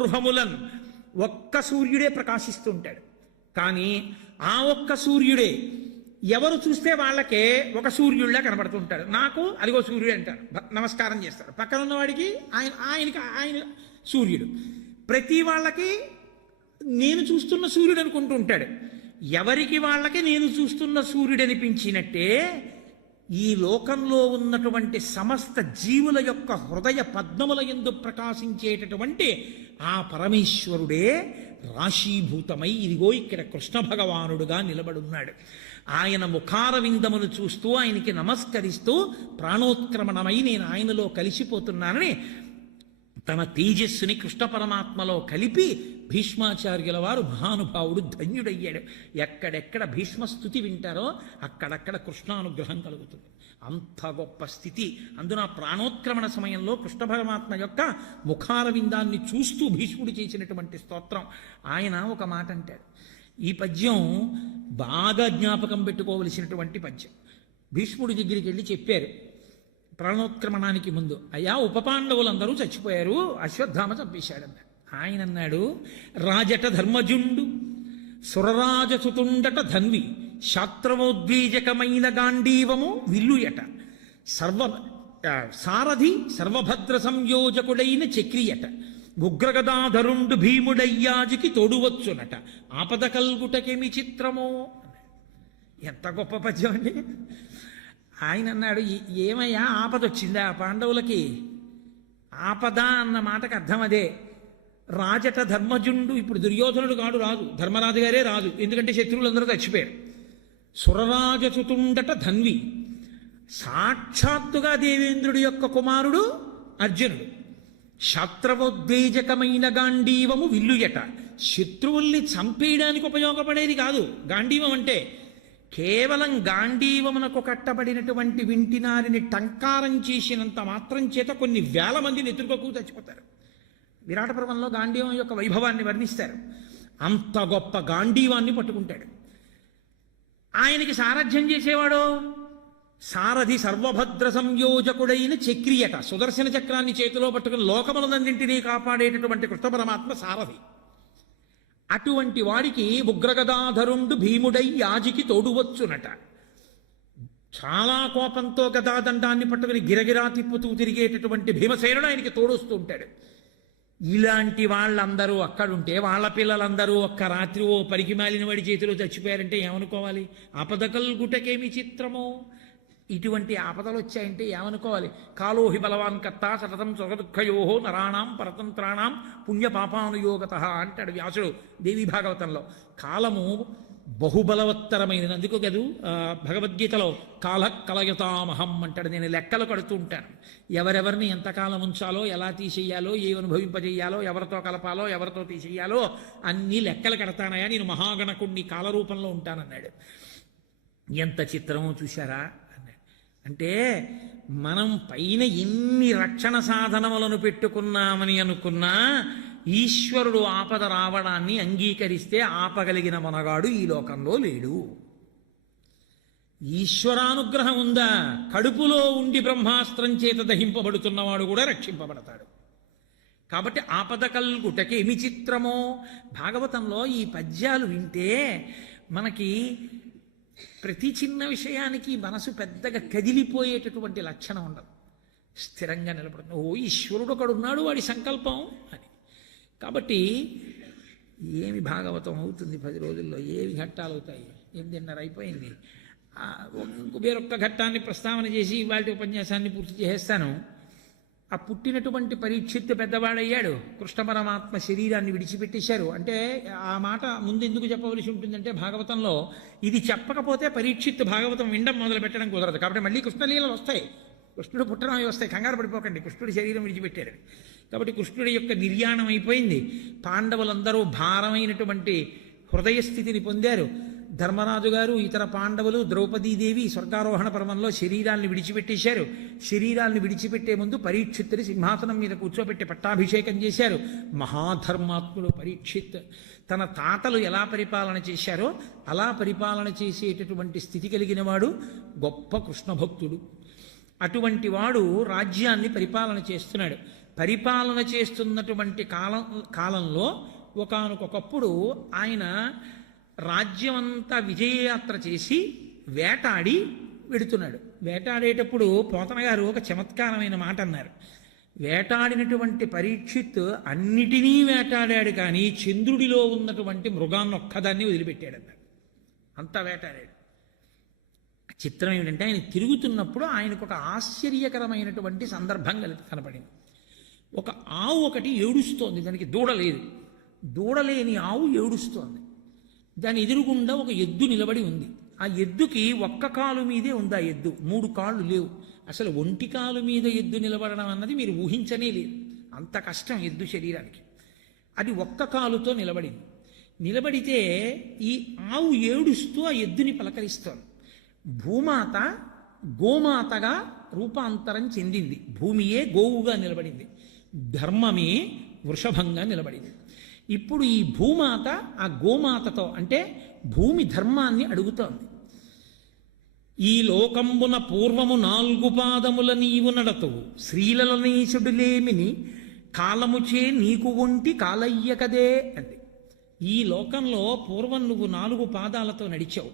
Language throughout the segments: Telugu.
గృహములన్ ఒక్క సూర్యుడే ప్రకాశిస్తూ ఉంటాడు. కానీ ఆ ఒక్క సూర్యుడే ఎవరు చూస్తే వాళ్ళకే ఒక సూర్యుడిలా కనబడుతుంటాడు. నాకు అదిగో సూర్యుడు అంటారు, నమస్కారం చేస్తారు. పక్కన ఉన్నవాడికి ఆయన సూర్యుడు. ప్రతి వాళ్ళకి నేను చూస్తున్న సూర్యుడు అనుకుంటూ ఉంటాడు. ఎవరికి వాళ్ళకి నేను చూస్తున్న సూర్యుడు అనిపించినట్టే ఈ లోకంలో ఉన్నటువంటి సమస్త జీవుల యొక్క హృదయ పద్మముల యందు ప్రకాశించేటటువంటి ఆ పరమేశ్వరుడే రాశీభూతమై ఇదిగో ఇక్కడ కృష్ణ భగవానుడుగా నిలబడున్నాడు. ఆయన ముఖారవిందమును చూస్తూ ఆయనకి నమస్కరిస్తూ ప్రాణోత్క్రమణమై నేను ఆయనలో కలిసిపోతున్నానని తన తేజస్సుని కృష్ణ పరమాత్మలో కలిపి భీష్మాచార్యుల వారు మహానుభావుడు ధన్యుడయ్యాడు. ఎక్కడెక్కడ భీష్మస్థుతి వింటారో అక్కడక్కడ కృష్ణానుగ్రహం కలుగుతుంది. అంత గొప్ప స్థితి. అందున ప్రాణోత్క్రమణ సమయంలో కృష్ణ పరమాత్మ యొక్క ముఖారవిందాన్ని చూస్తూ భీష్ముడు చేసినటువంటి స్తోత్రం. ఆయన ఒక మాట అంటాడు, ఈ పద్యం బాగా జ్ఞాపకం పెట్టుకోవలసినటువంటి పద్యం. భీష్ముడి దగ్గరికి వెళ్ళి చెప్పారు ప్రాణోత్క్రమణానికి ముందు, అయ్యా ఉపపాండవులందరూ చచ్చిపోయారు, అశ్వత్థామ చంపేశాడన్నాడు. ఆయన అన్నాడు, రాజట ధర్మజుండు సురరాజసుతుండట ధన్వి శాస్త్రమోద్వీజకమైన గాంధీవము విల్లుయట సారథి సర్వభద్ర సంయోజకుడైన చక్రియట ఉగ్రగదాధరుండు భీముడయ్యాజికి తోడువచ్చునట ఆపద కల్గుటకేమి చిత్రమో. ఎంత గొప్ప పద్యం అండి. ఆయన అన్నాడు, ఏమయ్యా ఆపద వచ్చిందా పాండవులకి? ఆపద అన్న మాటకు అర్థం అదే. రాజట ధర్మజుండు, ఇప్పుడు దుర్యోధనుడు కాడు రాజు, ధర్మరాజు గారే రాజు, ఎందుకంటే శత్రువులందరూ చచ్చిపోయారు. సురరాజసుతుండట ధన్వి, సాక్షాత్తుగా దేవేంద్రుడి యొక్క కుమారుడు అర్జునుడు. శాస్త్రవోద్వేజకమైన గాంధీవము విల్లుయట, శత్రువుల్ని చంపేయడానికి ఉపయోగపడేది కాదు గాంధీవం అంటే. కేవలం గాంధీవమునకు కట్టబడినటువంటి వింటినారిని టంకారం చేసినంత మాత్రం చేత కొన్ని వేల మంది నెత్తురుకోకు చచ్చిపోతారు. విరాట పర్వంలో గాంధీవం యొక్క వైభవాన్ని వర్ణిస్తారు. అంత గొప్ప గాంధీవాన్ని పట్టుకుంటాడు. ఆయనకి సారథ్యం చేసేవాడు సారథి సర్వభద్ర సంయోజకుడైన చక్రియట, సుదర్శన చక్రాన్ని చేతిలో పట్టుకుని లోకములన్నింటినీ కాపాడేటటువంటి కృష్ణ పరమాత్మ సారథి. అటువంటి వాడికి ఉగ్రగదాధరుండు భీముడై యాజికి తోడువచ్చునట. చాలా కోపంతో గదాదండాన్ని పట్టుకుని గిరగిరా తిప్పుతూ తిరిగేటటువంటి భీమసేనుడు ఆయనకి తోడొస్తూ ఉంటాడు. ఇలాంటి వాళ్ళందరూ అక్కడుంటే వాళ్ళ పిల్లలందరూ ఒక్క రాత్రి ఓ పరికి మాలిన వాడి చేతిలో చచ్చిపోయారంటే ఏమనుకోవాలి? ఆపదకల్ గుటకేమి చిత్రమో. ఇటువంటి ఆపదలు వచ్చాయంటే ఏమనుకోవాలి? కాలోహి బలవాన్ కర్త సతతం సుఖదుఃఖయోహో నరాణం పరతంత్రాణం పుణ్యపాపానుయోగత అంటాడు వ్యాసుడు దేవీ భాగవతంలో. కాలము బహుబలవత్తరమైనది. అందుకు కదూ భగవద్గీతలో కాల కలయతామహం అంటాడు. నేను లెక్కలు కడుతూ ఉంటాను, ఎవరెవరిని ఎంతకాలం ఉంచాలో, ఎలా తీసేయాలో, ఏ అనుభవింపజేయాలో, ఎవరితో కలపాలో, ఎవరితో తీసేయాలో అన్నీ లెక్కలు కడతానయా, నేను మహాగణకుణ్ణి కాలరూపంలో ఉంటానన్నాడు. ఎంత చిత్రమో చూశారా అన్నాడు. అంటే మనం పైన ఎన్ని రక్షణ సాధనములను పెట్టుకున్నామని అనుకున్నా ఈశ్వరుడు ఆపద రావడాన్ని అంగీకరిస్తే ఆపగలిగిన మనగాడు ఈ లోకంలో లేడు. ఈశ్వరానుగ్రహం ఉందా? కడుపులో ఉండి బ్రహ్మాస్త్రం చేత దహింపబడుతున్నవాడు కూడా రక్షింపబడతాడు. కాబట్టి ఆపద కల్గుటకి ఏమి చిత్రమో. భాగవతంలో ఈ పద్యాలు వింటే మనకి ప్రతి చిన్న విషయానికి మనసు పెద్దగా కదిలిపోయేటటువంటి లక్షణం ఉండదు, స్థిరంగా నిలబడుతుంది. ఓ ఈశ్వరుడు ఒకడున్నాడు, వాడి సంకల్పం అని. కాబట్టి ఏమి భాగవతం అవుతుంది 10 రోజుల్లో, ఏమి ఘట్టాలు అవుతాయి. 8:30 అయిపోయింది. వేరొక్క ఘట్టాన్ని ప్రస్తావన చేసి ఇవాళ ఉపన్యాసాన్ని పూర్తి చేసేస్తాను. ఆ పుట్టినటువంటి పరీక్షిత్తు పెద్దవాడయ్యాడు, కృష్ణ పరమాత్మ శరీరాన్ని విడిచిపెట్టేశారు. అంటే ఆ మాట ముందు ఎందుకు చెప్పవలసి ఉంటుందంటే భాగవతంలో ఇది చెప్పకపోతే పరీక్షిత్తు భాగవతం వినడం మొదలు పెట్టడం కుదరదు. కాబట్టి మళ్ళీ కృష్ణలీలలు వస్తాయి, కృష్ణుడు పుట్టడం అవి వస్తాయి, కంగారు పడిపోకండి. కృష్ణుడి శరీరం విడిచిపెట్టారు కాబట్టి కృష్ణుడి యొక్క నిర్యాణం అయిపోయింది. పాండవులందరూ భారమైనటువంటి హృదయస్థితిని పొందారు. ధర్మరాజు గారు, ఇతర పాండవులు, ద్రౌపదీదేవి స్వర్గారోహణ పర్వంలో శరీరాన్ని విడిచిపెట్టేశారు. శరీరాన్ని విడిచిపెట్టే ముందు పరీక్షిత్తుని సింహాసనం మీద కూర్చోబెట్టి పట్టాభిషేకం చేశారు. మహాధర్మాత్ముడు పరీక్షిత్ తన తాతలు ఎలా పరిపాలన చేశారో అలా పరిపాలన చేసేటటువంటి స్థితి కలిగిన వాడు గొప్ప కృష్ణ భక్తుడు. అటువంటి వాడు రాజ్యాన్ని పరిపాలన చేస్తున్నాడు. పరిపాలన చేస్తున్నటువంటి కాలంలో ఒకానొకప్పుడు ఆయన రాజ్యమంతా విజయయాత్ర చేసి వేటాడి వెడుతున్నాడు. వేటాడేటప్పుడు పోతన గారు ఒక చమత్కారమైన మాట అన్నారు. వేటాడినటువంటి పరీక్షిత్ అన్నిటినీ వేటాడాడు, కానీ చంద్రుడిలో ఉన్నటువంటి మృగాన్ని ఒక్కదాన్ని వదిలిపెట్టాడు అన్నాడు. అంతా వేటాడాడు. చిత్రం ఏమిటంటే ఆయన తిరుగుతున్నప్పుడు ఆయనకు ఒక ఆశ్చర్యకరమైనటువంటి సందర్భం కనపడింది. ఒక ఆవు ఒకటి ఏడుస్తోంది, దానికి దూడ లేదు. దూడలేని ఆవు ఏడుస్తోంది. దాని ఎదురుగుండా ఒక ఎద్దు నిలబడి ఉంది. ఆ ఎద్దుకి ఒక్క కాలు మీదే ఉంది. ఆ ఎద్దు 3 కాళ్ళు లేవు. అసలు ఒంటి కాలు మీద ఎద్దు నిలబడడం అన్నది మీరు ఊహించనే లేదు. అంత కష్టం ఎద్దు శరీరానికి. అది ఒక్క కాలుతో నిలబడింది. నిలబడితే ఈ ఆవు ఏడుస్తూ ఆ ఎద్దుని పలకరిస్తోంది. భూమాత గోమాతగా రూపాంతరం చెందింది. భూమియే గోవుగా నిలబడింది, ధర్మమే వృషభంగా నిలబడింది. ఇప్పుడు ఈ భూమాత ఆ గోమాతతో అంటే భూమి ధర్మాన్ని అడుగుతోంది. ఈ లోకంబున పూర్వము 4 పాదముల నీవు నడతువు, శ్రీలలనీశుడులేమిని కాలముచే నీకు ఒంటి కాలయ్యకదే అంటే, ఈ లోకంలో పూర్వం నువ్వు 4 పాదాలతో నడిచావు.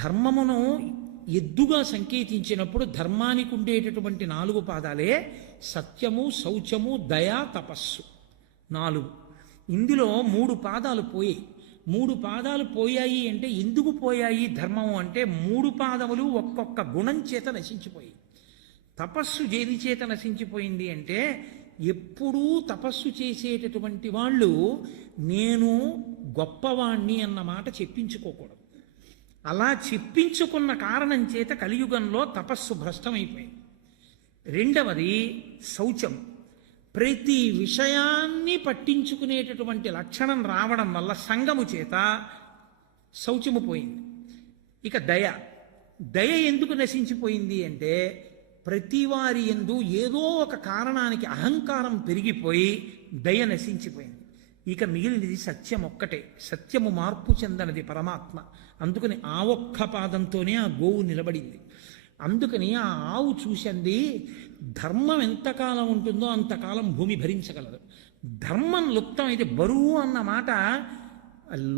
ధర్మమును ఎద్దుగా సంకేతించినప్పుడు ధర్మానికి ఉండేటటువంటి 4 పాదాలే సత్యము, శౌచము, దయ, తపస్సు 4. ఇందులో 3 పాదాలు పోయాయి. 3 పాదాలు పోయాయి అంటే ఎందుకు పోయాయి ధర్మము అంటే 3 పాదములు ఒక్కొక్క గుణం చేత నశించిపోయాయి. తపస్సు దేని చేత నశించిపోయింది అంటే ఎప్పుడూ తపస్సు చేసేటటువంటి వాళ్ళు నేను గొప్పవాణ్ణి అన్న మాట చెప్పించుకోకూడదు. అలా చెప్పించుకున్న కారణం చేత కలియుగంలో తపస్సు భ్రష్టమైపోయింది. రెండవది శౌచం. ప్రతి విషయాన్ని పట్టించుకునేటటువంటి లక్షణం రావడం వల్ల సంగము చేత శౌచము పోయింది. ఇక దయ. దయ ఎందుకు నశించిపోయింది అంటే ప్రతివారి యందు ఏదో ఒక కారణానికి అహంకారం పెరిగిపోయి దయ నశించిపోయింది. ఇక మిగిలినది సత్యం ఒక్కటే. సత్యము మార్పు చెందనది పరమాత్మ. అందుకని ఆ ఒక్క పాదంతోనే ఆ గోవు నిలబడింది. అందుకని ఆ ఆవు చూసింది ధర్మం ఎంతకాలం ఉంటుందో అంతకాలం భూమి భరించగలదు. ధర్మం లుప్తం అయితే బరువు అన్న మాట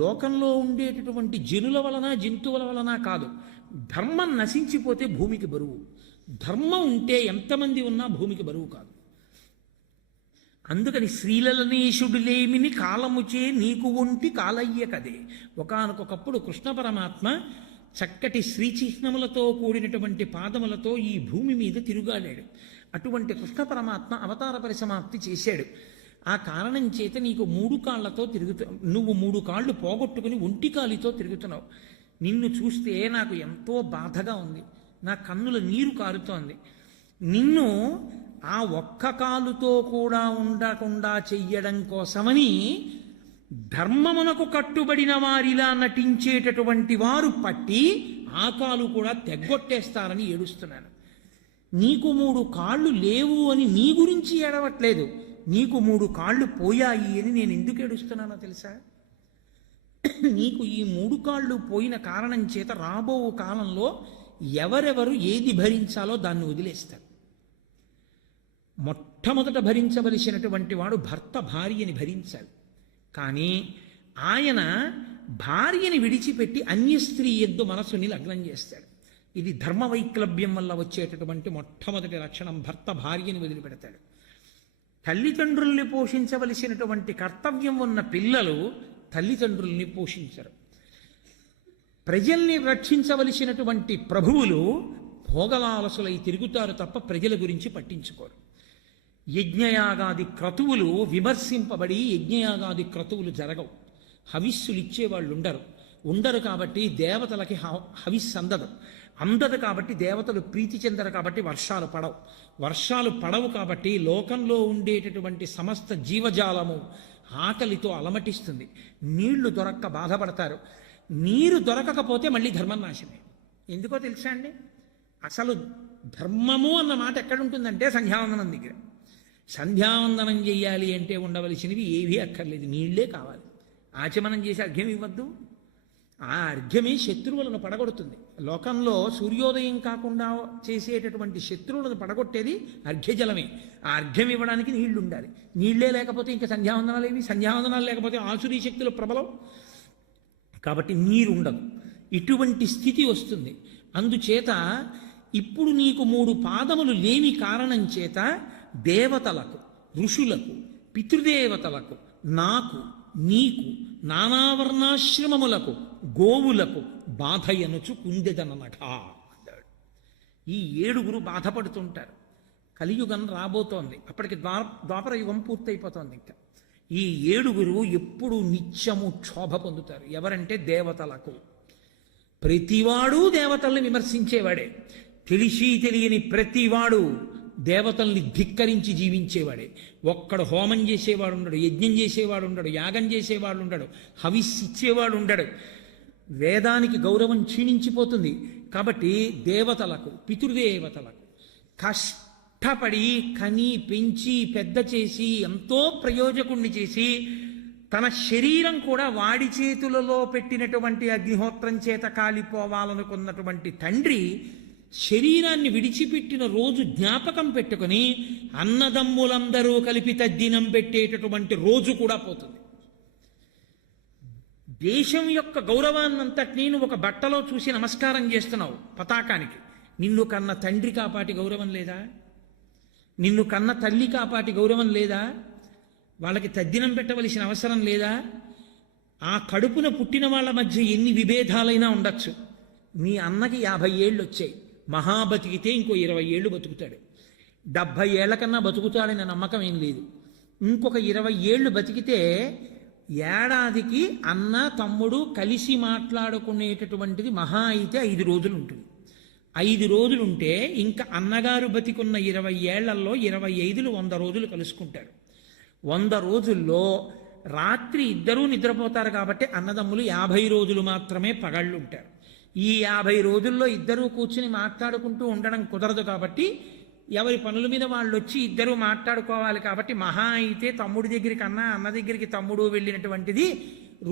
లోకంలో ఉండేటటువంటి జనుల వలన జంతువుల వలన కాదు. ధర్మం నశించిపోతే భూమికి బరువు. ధర్మం ఉంటే ఎంతమంది ఉన్నా భూమికి బరువు కాదు. అందుకని శ్రీలలనేశుడులేమిని కాలముచే నీకు ఒంటి కాలయ్య కదే. ఒకానొకప్పుడు కృష్ణ పరమాత్మ చక్కటి శ్రీచిహ్నములతో కూడినటువంటి పాదములతో ఈ భూమి మీద తిరుగాడాడు. అటువంటి కృష్ణ పరమాత్మ అవతార పరిసమాప్తి చేశాడు. ఆ కారణం చేత నీకు 3 కాళ్లతో నువ్వు 3 కాళ్ళు పోగొట్టుకుని ఒంటి కాలితో తిరుగుతున్నావు. నిన్ను చూస్తే నాకు ఎంతో బాధగా ఉంది. నా కన్నుల నీరు కారుతోంది. నిన్ను ఆ ఒక్క కాలుతో కూడా ఉండకుండా చెయ్యడం కోసమని ధర్మమునకు కట్టుబడిన వారిలా నటించేటటువంటి వారు పట్టి ఆ కాలు కూడా తెగ్గొట్టేస్తారని ఏడుస్తున్నాను. నీకు 3 కాళ్ళు లేవు అని నీ గురించి ఏడవట్లేదు. నీకు 3 కాళ్ళు పోయాయి అని నేను ఎందుకు ఏడుస్తున్నానో తెలుసా? నీకు ఈ 3 కాళ్ళు పోయిన కారణం చేత రాబో కాలంలో ఎవరెవరు ఏది భరించాలో దాన్ని వదిలేస్తారు. మొట్టమొదట భరించవలసినటువంటి వాడు భర్త భార్యని భరించాలి. కానీ ఆయన భార్యని విడిచిపెట్టి అన్య స్త్రీ ఎద్దు మనసుని లగ్నం చేస్తాడు. ఇది ధర్మవైక్లభ్యం వల్ల వచ్చేటటువంటి మొట్టమొదటి లక్షణం. భర్త భార్యని వదిలిపెడతాడు. తల్లిదండ్రుల్ని పోషించవలసినటువంటి కర్తవ్యం ఉన్న పిల్లలు తల్లిదండ్రుల్ని పోషించరు. ప్రజల్ని రక్షించవలసినటువంటి ప్రభువులు భోగలాలసులై తిరుగుతారు తప్ప ప్రజల గురించి పట్టించుకోరు. యజ్ఞయాగాది క్రతువులు విమర్శింపబడి యజ్ఞయాగాది క్రతువులు జరగవు. హవిస్సులు ఇచ్చేవాళ్ళు ఉండరు కాబట్టి దేవతలకి హవిస్సు అందదు కాబట్టి దేవతలు ప్రీతి చెందరు కాబట్టి వర్షాలు పడవు కాబట్టి లోకంలో ఉండేటటువంటి సమస్త జీవజాలము ఆకలితో అలమటిస్తుంది. నీళ్లు దొరక్క బాధపడతారు. నీరు దొరకకపోతే మళ్ళీ ధర్మం నాశమే. ఎందుకో తెలుసా అండి? అసలు ధర్మము అన్న మాట ఎక్కడుంటుందంటే సంధ్యావందనం దగ్గర. సంధ్యావందనం చెయ్యాలి అంటే ఉండవలసినవి ఏవీ అక్కర్లేదు, నీళ్లే కావాలి. ఆచమనం చేసి అర్ఘ్యం ఇవ్వద్దు. ఆ అర్ఘ్యమే శత్రువులను పడగొడుతుంది. లోకంలో సూర్యోదయం కాకుండా చేసేటటువంటి శత్రువులను పడగొట్టేది అర్ఘ్యజలమే. ఆ అర్ఘ్యం ఇవ్వడానికి నీళ్లు ఉండాలి. నీళ్లే లేకపోతే ఇంకా సంధ్యావందనాలు ఏవి? సంధ్యావందనాలు లేకపోతే ఆసురీ శక్తుల ప్రబలం. కాబట్టి నీరు ఉండదు. ఇటువంటి స్థితి వస్తుంది. అందుచేత ఇప్పుడు నీకు 3 పాదములు లేని కారణం చేత దేవతలకు, ఋషులకు, పితృదేవతలకు, నాకు, నీకు, నానావర్ణాశ్రమములకు, గోవులకు బాధయనుచు కుందెదననగా అన్నాడు. ఈ 7 బాధపడుతుంటారు. కలియుగం రాబోతోంది. అప్పటికి ద్వాపర యుగం పూర్తయిపోతోంది. ఇంకా ఈ 7 ఎప్పుడు నిత్యము క్షోభ పొందుతారు. ఎవరంటే దేవతలకు. ప్రతివాడు దేవతల్ని విమర్శించేవాడే. తెలిసి తెలియని ప్రతివాడు దేవతల్ని ధిక్కరించి జీవించేవాడే. ఒక్కడు హోమం చేసేవాడు ఉండడు, యజ్ఞం చేసేవాడు ఉండడు, యాగం చేసేవాడు ఉండడు, హవిస్సిచ్చేవాడు ఉండడు. వేదానికి గౌరవం క్షీణించిపోతుంది. కాబట్టి దేవతలకు, పితృదేవతలకు కష్టపడి కని పెంచి పెద్ద చేసి ఎంతో ప్రయోజకుణ్ణి చేసి తన శరీరం కూడా వాడి చేతులలో పెట్టినటువంటి అగ్నిహోత్రం చేత కాలిపోవాలనుకున్నటువంటి తండ్రి శరీరాన్ని విడిచిపెట్టిన రోజు జ్ఞాపకం పెట్టుకుని అన్నదమ్ములందరూ కలిపి తద్దినం పెట్టేటటువంటి రోజు కూడా పోతుంది. దేశం యొక్క గౌరవాన్నంతటినీ నువ్వు ఒక బట్టలో చూసి నమస్కారం చేస్తున్నావు పతాకానికి. నిన్ను కన్న తండ్రి కాపాటి గౌరవం లేదా? నిన్ను కన్న తల్లి కాపాటి గౌరవం లేదా? వాళ్ళకి తద్దినం పెట్టవలసిన అవసరం లేదా? ఆ కడుపున పుట్టిన వాళ్ళ మధ్య ఎన్ని విభేదాలైనా ఉండొచ్చు. మీ అన్నకి 50 ఏళ్ళు వచ్చాయి. మహా బతికితే ఇంకో 20 ఏళ్ళు బతుకుతాడు. 70 ఏళ్ల కన్నా బతుకుతాడనే నమ్మకం ఏం లేదు. ఇంకొక 20 ఏళ్ళు బతికితే ఏడాదికి అన్న తమ్ముడు కలిసి మాట్లాడుకునేటటువంటిది మహా అయితే 5 రోజులు ఉంటుంది. 5 రోజులుంటే ఇంకా అన్నగారు బతికున్న 20 ఏళ్లలో 25లు 100 రోజులు కలుసుకుంటారు. 100 రోజుల్లో రాత్రి ఇద్దరూ నిద్రపోతారు కాబట్టి అన్నదమ్ములు 50 రోజులు మాత్రమే పగళ్ళు ఉంటారు. ఈ 50 రోజుల్లో ఇద్దరూ కూర్చుని మాట్లాడుకుంటూ ఉండడం కుదరదు. కాబట్టి ఎవరి పనుల మీద వాళ్ళు వచ్చి ఇద్దరూ మాట్లాడుకోవాలి. కాబట్టి మహా అయితే తమ్ముడి దగ్గరికి అన్న దగ్గరికి తమ్ముడు వెళ్ళినటువంటిది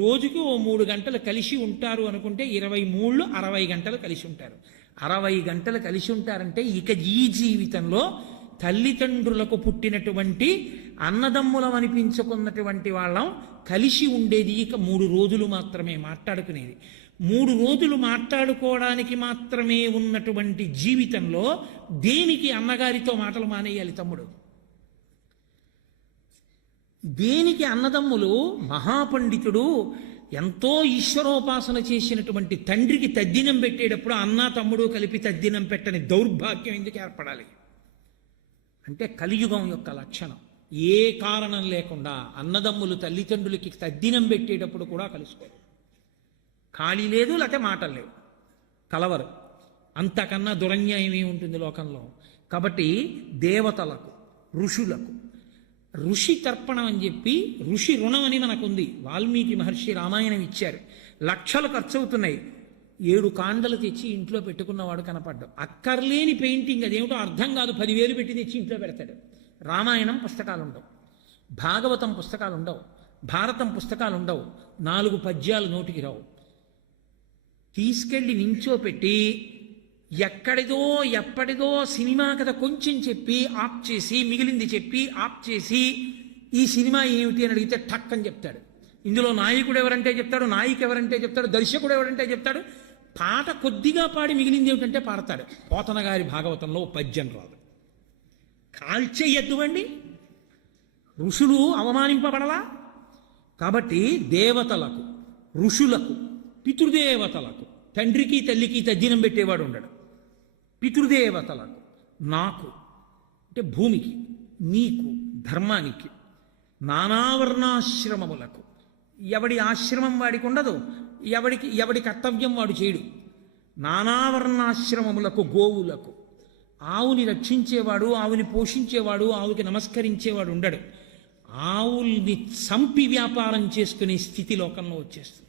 రోజుకి ఓ 3 గంటలు కలిసి ఉంటారు అనుకుంటే 23 60 గంటలు కలిసి ఉంటారు. 60 గంటలు కలిసి ఉంటారంటే ఇక ఈ జీవితంలో తల్లిదండ్రులకు పుట్టినటువంటి అన్నదమ్ములం అనిపించుకున్నటువంటి వాళ్ళం కలిసి ఉండేది ఇక 3 రోజులు మాత్రమే మాట్లాడుకునేది. 3 రోజులు మాట్లాడుకోవడానికి మాత్రమే ఉన్నటువంటి జీవితంలో దేనికి అన్నగారితో మాటలు మానేయాలి తమ్ముడు? దేనికి అన్నదమ్ములు? మహాపండితుడు ఎంతో ఈశ్వరోపాసన చేసినటువంటి తండ్రికి తద్దినం పెట్టేటప్పుడు అన్న తమ్ముడు కలిపి తద్దినం పెట్టని దౌర్భాగ్యం ఎందుకు ఏర్పడాలి? అంటే కలియుగం యొక్క లక్షణం. ఏ కారణం లేకుండా అన్నదమ్ములు తల్లిదండ్రులకి తద్దినం పెట్టేటప్పుడు కూడా కలుసుకోరు. ఖాళీ లేదు, లేకపోతే మాటలు లేవు, కలవరు. అంతకన్నా దురన్యాయం ఏముంటుంది లోకంలో? కాబట్టి దేవతలకు, ఋషులకు, ఋషి తర్పణం అని చెప్పి ఋషి రుణం అని మనకుంది. వాల్మీకి మహర్షి రామాయణం ఇచ్చారు. లక్షలు ఖర్చు అవుతున్నాయి. 7 కాండలు తెచ్చి ఇంట్లో పెట్టుకున్నవాడు కనపడ్డాడు. అక్కర్లేని పెయింటింగ్, అదేమిటో అర్థం కాదు, 10,000 పెట్టి తెచ్చి ఇంట్లో పెడతాడు. రామాయణం పుస్తకాలు ఉండవు, భాగవతం పుస్తకాలు ఉండవు, భారతం పుస్తకాలు ఉండవు, 4 పద్యాలు నోటికి రావు. తీసుకెళ్ళి నించోపెట్టి ఎక్కడిదో ఎప్పటిదో సినిమా కథ కొంచెం చెప్పి ఆప్ చేసి, మిగిలింది చెప్పి ఆప్ చేసి, ఈ సినిమా ఏమిటి అని అడిగితే ఠక్ అని చెప్తాడు. ఇందులో నాయకుడు ఎవరంటే చెప్తాడు, నాయిక ఎవరంటే చెప్తాడు, దర్శకుడు ఎవరంటే చెప్తాడు. పాట కొద్దిగా పాడి మిగిలింది ఏమిటంటే పాడతాడు. పోతన గారి భాగవతంలో పద్యం రాదు. కాల్చేయద్దువండి, ఋషులు అవమానింపబడలా? కాబట్టి దేవతలకు, ఋషులకు, పితృదేవతలకు, తండ్రికి తల్లికి తద్దినం పెట్టేవాడు ఉండడు. పితృదేవతలకు, నాకు అంటే భూమికి, నీకు ధర్మానికి, నానావర్ణాశ్రమములకు, ఎవడి ఆశ్రమం వాడికి ఉండదు, ఎవడి కర్తవ్యం వాడు చేయడు. నానావర్ణాశ్రమములకు, గోవులకు, ఆవుని రక్షించేవాడు, ఆవుని పోషించేవాడు, ఆవుకి నమస్కరించేవాడు ఉండడు. ఆవుల్ని చంపి వ్యాపారం చేసుకునే స్థితి లోకంలో వచ్చేస్తుంది.